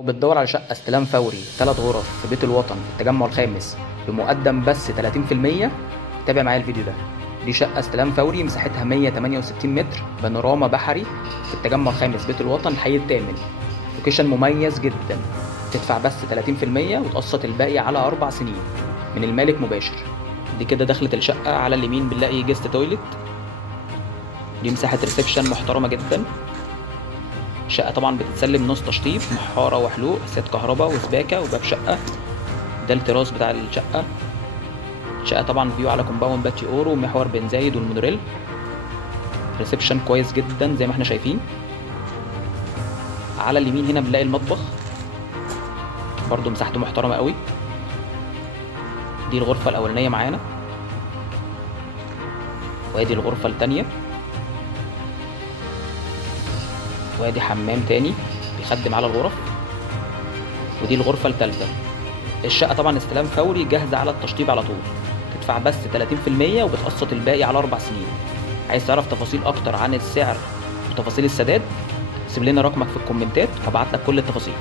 لو بتدور على شقة استلام فوري 3 غرف في بيت الوطن في التجمع الخامس بمقدم بس 30%، تابع معايا الفيديو ده. دي شقة استلام فوري مساحتها 168 متر، بانوراما بحري، في التجمع الخامس بيت الوطن الحي الثامن. لوكيشن مميز جدا، تدفع بس 30% وتقسط الباقي على 4 سنين من المالك مباشر. دي كده دخلة الشقة، على اليمين بنلاقي جيست تويلت. دي مساحة ريسبشن محترمة جدا. الشقة طبعا بتتسلم نص تشطيب، محارة وحلوق، سات كهرباء وسباكة وباب شقة. ده التراس بتاع الشقة. الشقة طبعا فيو على كومباوند باتي اورو ومحور بن زايد والمونوريل. ريسبشن كويس جدا زي ما احنا شايفين. على اليمين هنا بنلاقي المطبخ، برضو مساحته محترمة قوي. دي الغرفة الأولانية معانا، وادي الغرفة التانية، وادي حمام تاني بيخدم على الغرف، ودي الغرفة التالتة. الشقة طبعا استلام فوري جاهزة على التشطيب على طول، تدفع بس 30% وبتقسط الباقي على 4 سنين. عايز تعرف تفاصيل أكتر عن السعر وتفاصيل السداد؟ سيب لنا رقمك في الكومنتات وهبعت لك كل التفاصيل.